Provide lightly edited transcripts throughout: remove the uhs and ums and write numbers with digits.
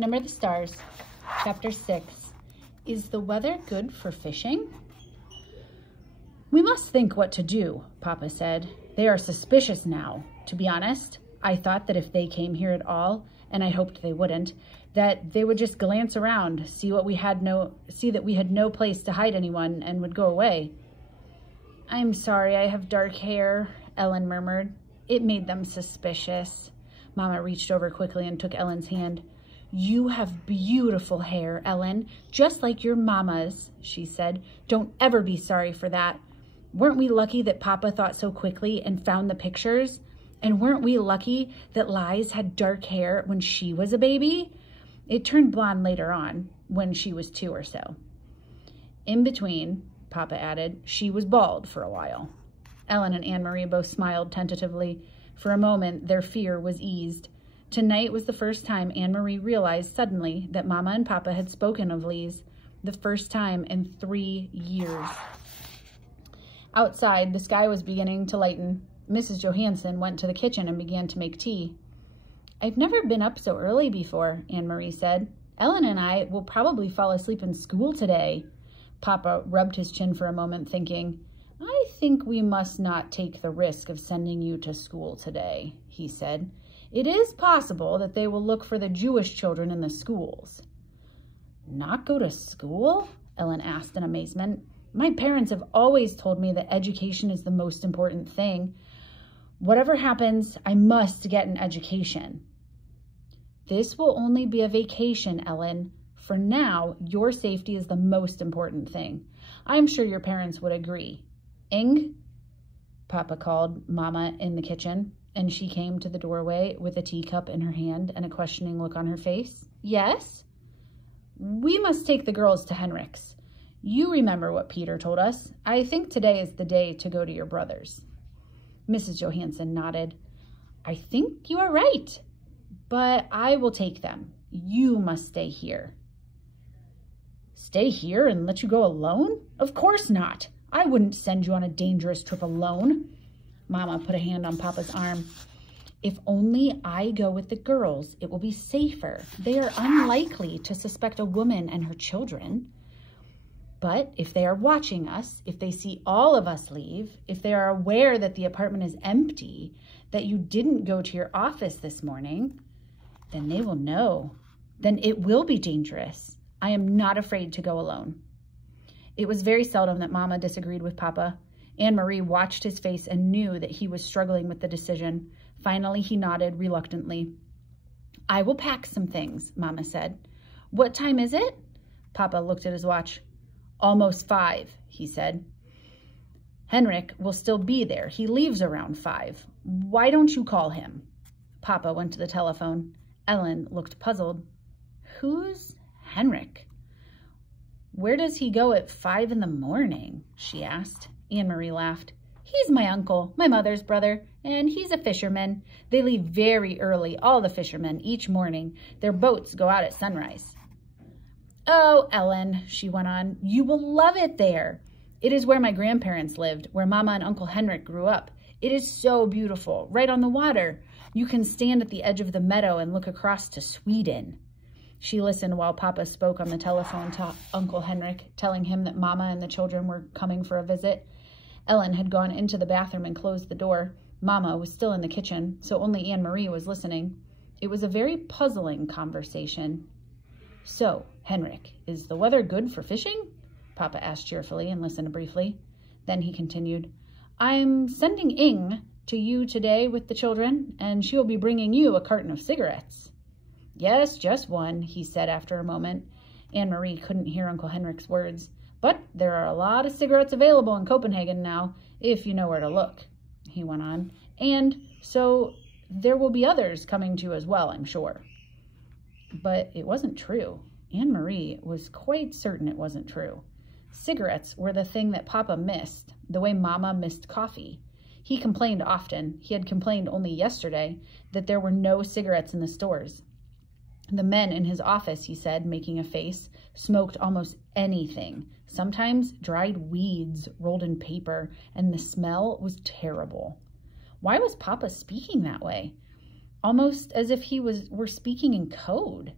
Number the Stars, Chapter 6. Is the weather good for fishing? We must think what to do, Papa said. They are suspicious now. To be honest, I thought that if they came here at all, and I hoped they wouldn't, that they would just glance around, see that we had no place to hide anyone, and would go away. I'm sorry I have dark hair, Ellen murmured. It made them suspicious. Mama reached over quickly and took Ellen's hand. You have beautiful hair, Ellen, just like your mama's, she said. Don't ever be sorry for that. Weren't we lucky that Papa thought so quickly and found the pictures? And weren't we lucky that Liz had dark hair when she was a baby? It turned blonde later on, when she was 2 or so. In between, Papa added, she was bald for a while. Ellen and Anne-Marie both smiled tentatively. For a moment, their fear was eased. Tonight was the first time Anne-Marie realized suddenly that Mama and Papa had spoken of Liz, the first time in 3 years. Outside, the sky was beginning to lighten. Mrs. Johansson went to the kitchen and began to make tea. I've never been up so early before, Anne-Marie said. Ellen and I will probably fall asleep in school today. Papa rubbed his chin for a moment, thinking, I think we must not take the risk of sending you to school today, he said. It is possible that they will look for the Jewish children in the schools. Not go to school? Ellen asked in amazement. My parents have always told me that education is the most important thing. Whatever happens, I must get an education. This will only be a vacation, Ellen. For now, your safety is the most important thing. I'm sure your parents would agree. Ing? Papa called Mama in the kitchen, and she came to the doorway with a teacup in her hand and a questioning look on her face. Yes? We must take the girls to Henrik's. You remember what Peter told us. I think today is the day to go to your brother's. Mrs. Johansson nodded. I think you are right, but I will take them. You must stay here. Stay here and let you go alone? Of course not. I wouldn't send you on a dangerous trip alone. Mama put a hand on Papa's arm. If only I go with the girls, it will be safer. They are unlikely to suspect a woman and her children. But if they are watching us, if they see all of us leave, if they are aware that the apartment is empty, that you didn't go to your office this morning, then they will know. Then it will be dangerous. I am not afraid to go alone. It was very seldom that Mama disagreed with Papa. Anne-Marie watched his face and knew that he was struggling with the decision. Finally, he nodded reluctantly. I will pack some things, Mama said. What time is it? Papa looked at his watch. Almost 5, he said. Henrik will still be there. He leaves around 5. Why don't you call him? Papa went to the telephone. Ellen looked puzzled. Who's Henrik? Where does he go at 5 in the morning? She asked. Anne-Marie laughed. He's my uncle, my mother's brother, and he's a fisherman. They leave very early, all the fishermen, each morning. Their boats go out at sunrise. Oh, Ellen, she went on, you will love it there. It is where my grandparents lived, where Mama and Uncle Henrik grew up. It is so beautiful, right on the water. You can stand at the edge of the meadow and look across to Sweden. She listened while Papa spoke on the telephone to Uncle Henrik, telling him that Mama and the children were coming for a visit. Ellen had gone into the bathroom and closed the door. Mama was still in the kitchen, so only Anne-Marie was listening. It was a very puzzling conversation. So, Henrik, is the weather good for fishing? Papa asked cheerfully and listened briefly. Then he continued, I'm sending Ing to you today with the children, and she will be bringing you a carton of cigarettes. Yes, just one, he said after a moment. Anne-Marie couldn't hear Uncle Henrik's words. But there are a lot of cigarettes available in Copenhagen now, if you know where to look, he went on. And so there will be others coming to you as well, I'm sure. But it wasn't true. Anne-Marie was quite certain it wasn't true. Cigarettes were the thing that Papa missed, the way Mama missed coffee. He complained often. He had complained only yesterday that there were no cigarettes in the stores. The men in his office, he said, making a face, smoked almost anything, sometimes dried weeds rolled in paper, and the smell was terrible. Why was Papa speaking that way? Almost as if he were speaking in code.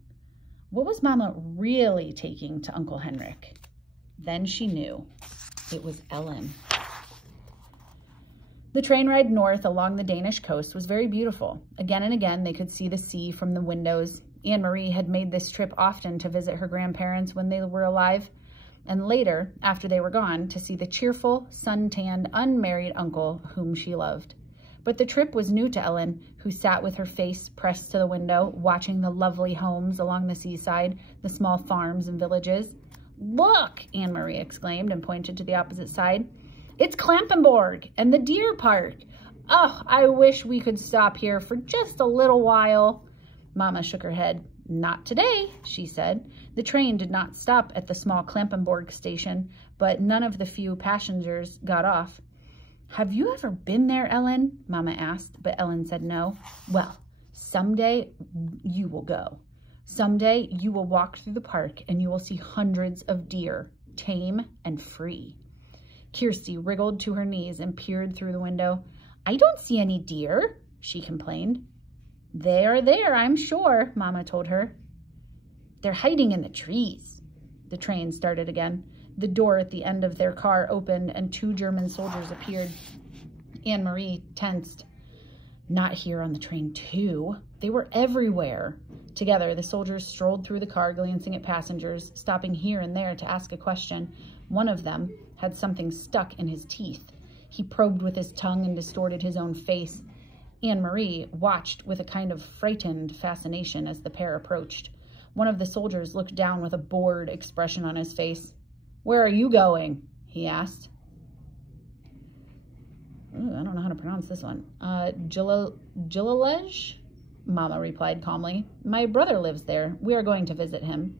What was Mama really taking to Uncle Henrik? Then she knew. It was Ellen. The train ride north along the Danish coast was very beautiful. Again and again, they could see the sea from the windows. Anne-Marie had made this trip often to visit her grandparents when they were alive, and later, after they were gone, to see the cheerful, sun-tanned, unmarried uncle whom she loved. But the trip was new to Ellen, who sat with her face pressed to the window, watching the lovely homes along the seaside, the small farms and villages. "Look!" Anne-Marie exclaimed and pointed to the opposite side. "It's Klampenborg and the deer park. Oh, I wish we could stop here for just a little while." Mama shook her head. "Not today," she said. The train did not stop at the small Klampenborg station, but none of the few passengers got off. "Have you ever been there, Ellen?" Mama asked, but Ellen said no. "Well, someday you will go. Someday you will walk through the park and you will see hundreds of deer, tame and free." Kirsty wriggled to her knees and peered through the window. "I don't see any deer," she complained. "They are there, I'm sure," Mama told her. "They're hiding in the trees." The train started again. The door at the end of their car opened and 2 German soldiers appeared. Anne-Marie tensed. Not here on the train too. They were everywhere. Together, the soldiers strolled through the car, glancing at passengers, stopping here and there to ask a question. One of them had something stuck in his teeth. He probed with his tongue and distorted his own face. Anne-Marie watched with a kind of frightened fascination as the pair approached. One of the soldiers looked down with a bored expression on his face. "Where are you going?" he asked. Ooh, I don't know how to pronounce this one. Gilelej? Mama replied calmly. "My brother lives there. We are going to visit him."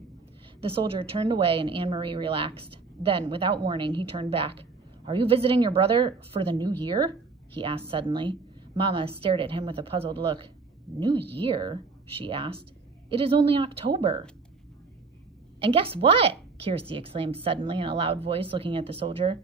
The soldier turned away and Anne-Marie relaxed. Then, without warning, he turned back. "Are you visiting your brother for the new year?" he asked suddenly. Mama stared at him with a puzzled look. "New year?" she asked. "It is only October." "And guess what?" Kirsty exclaimed suddenly in a loud voice, looking at the soldier.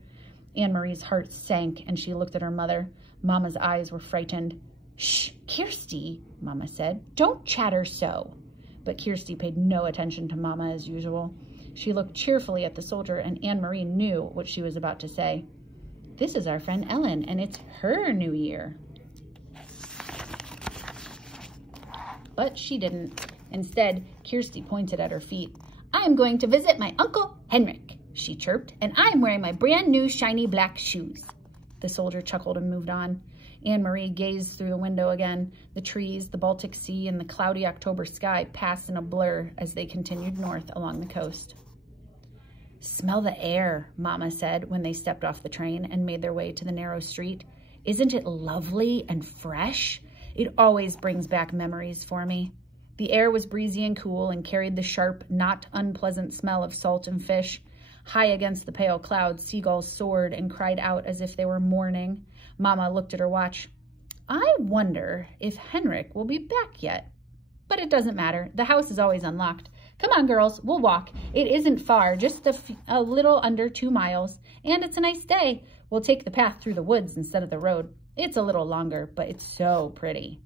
Anne-Marie's heart sank and she looked at her mother. Mama's eyes were frightened. "Shh, Kirsty," Mama said. "Don't chatter so." But Kirsty paid no attention to Mama as usual. She looked cheerfully at the soldier and Anne-Marie knew what she was about to say. "This is our friend Ellen and it's her new year." But she didn't. Instead, Kirsty pointed at her feet. "I am going to visit my Uncle Henrik," she chirped, "and I am wearing my brand new shiny black shoes." The soldier chuckled and moved on. Anne-Marie gazed through the window again. The trees, the Baltic Sea, and the cloudy October sky passed in a blur as they continued north along the coast. "Smell the air," Mama said when they stepped off the train and made their way to the narrow street. "Isn't it lovely and fresh? It always brings back memories for me." The air was breezy and cool and carried the sharp, not unpleasant smell of salt and fish. High against the pale clouds, seagulls soared and cried out as if they were mourning. Mama looked at her watch. "I wonder if Henrik will be back yet. But it doesn't matter. The house is always unlocked. Come on, girls, we'll walk. It isn't far, just a little under 2 miles. And it's a nice day. We'll take the path through the woods instead of the road. It's a little longer, but it's so pretty."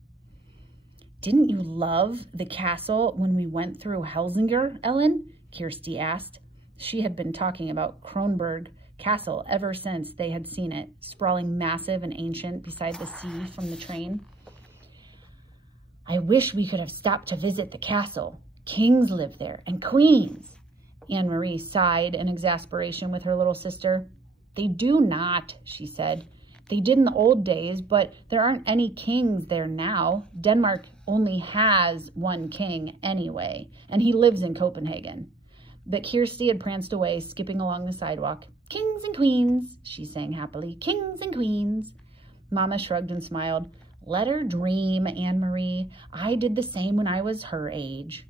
"Didn't you love the castle when we went through Helsinger, Ellen?" Kirsty asked. She had been talking about Kronborg Castle ever since they had seen it, sprawling massive and ancient beside the sea from the train. "I wish we could have stopped to visit the castle. Kings live there, and queens." Anne-Marie sighed in exasperation with her little sister. "They do not," she said. "They did in the old days, but there aren't any kings there now. Denmark only has 1 king anyway, and he lives in Copenhagen." But Kirsty had pranced away, skipping along the sidewalk. "Kings and queens," she sang happily. "Kings and queens." Mama shrugged and smiled. "Let her dream, Anne-Marie. I did the same when I was her age."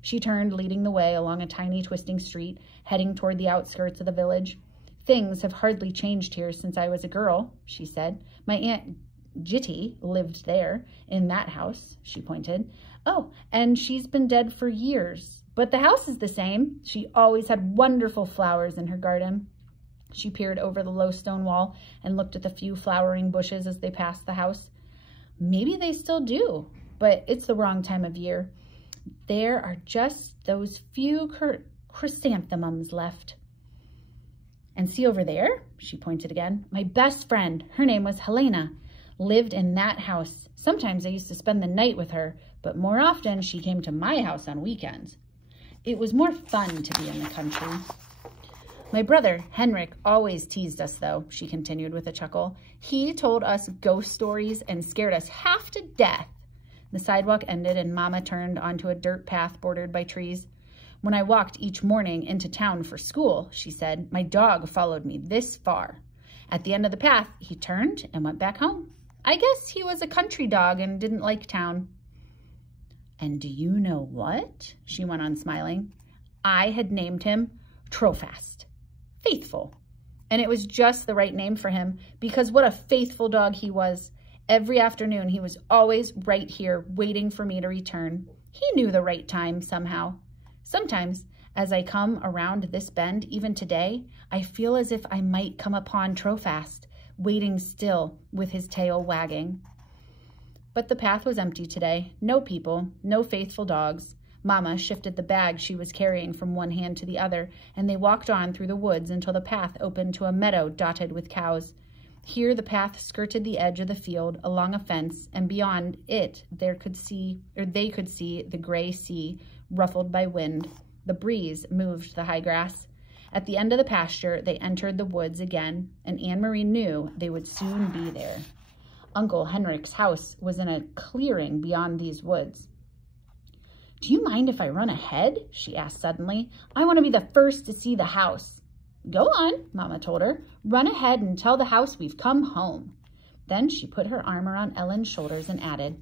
She turned, leading the way along a tiny twisting street, heading toward the outskirts of the village. "Things have hardly changed here since I was a girl," she said. "My Aunt Jitty lived there, in that house," she pointed. "Oh, and she's been dead for years. But the house is the same. She always had wonderful flowers in her garden." She peered over the low stone wall and looked at the few flowering bushes as they passed the house. "Maybe they still do, but it's the wrong time of year. There are just those few chrysanthemums left. And see over there, she pointed again, my best friend, her name was Helena, lived in that house. Sometimes I used to spend the night with her, but more often she came to my house on weekends. It was more fun to be in the country. My brother, Henrik, always teased us, though, she continued with a chuckle. He told us ghost stories and scared us half to death. The sidewalk ended and Mama turned onto a dirt path bordered by trees. When I walked each morning into town for school, she said, my dog followed me this far. At the end of the path, he turned and went back home. I guess he was a country dog and didn't like town. And do you know what? She went on smiling. I had named him Trofast, faithful. And it was just the right name for him because what a faithful dog he was. Every afternoon, he was always right here waiting for me to return. He knew the right time somehow. Sometimes, as I come around this bend, even today, I feel as if I might come upon Trofast, waiting still with his tail wagging. But the path was empty today. No people, no faithful dogs. Mama shifted the bag she was carrying from one hand to the other, and they walked on through the woods until the path opened to a meadow dotted with cows. Here the path skirted the edge of the field along a fence, and beyond it they could see the gray sea ruffled by wind. The breeze moved the high grass. At the end of the pasture, they entered the woods again, and Anne-Marie knew they would soon be there. Uncle Henrik's house was in a clearing beyond these woods. Do you mind if I run ahead? She asked suddenly. I want to be the first to see the house. Go on, Mama told her. Run ahead and tell the house we've come home. Then she put her arm around Ellen's shoulders and added,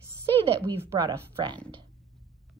say that we've brought a friend.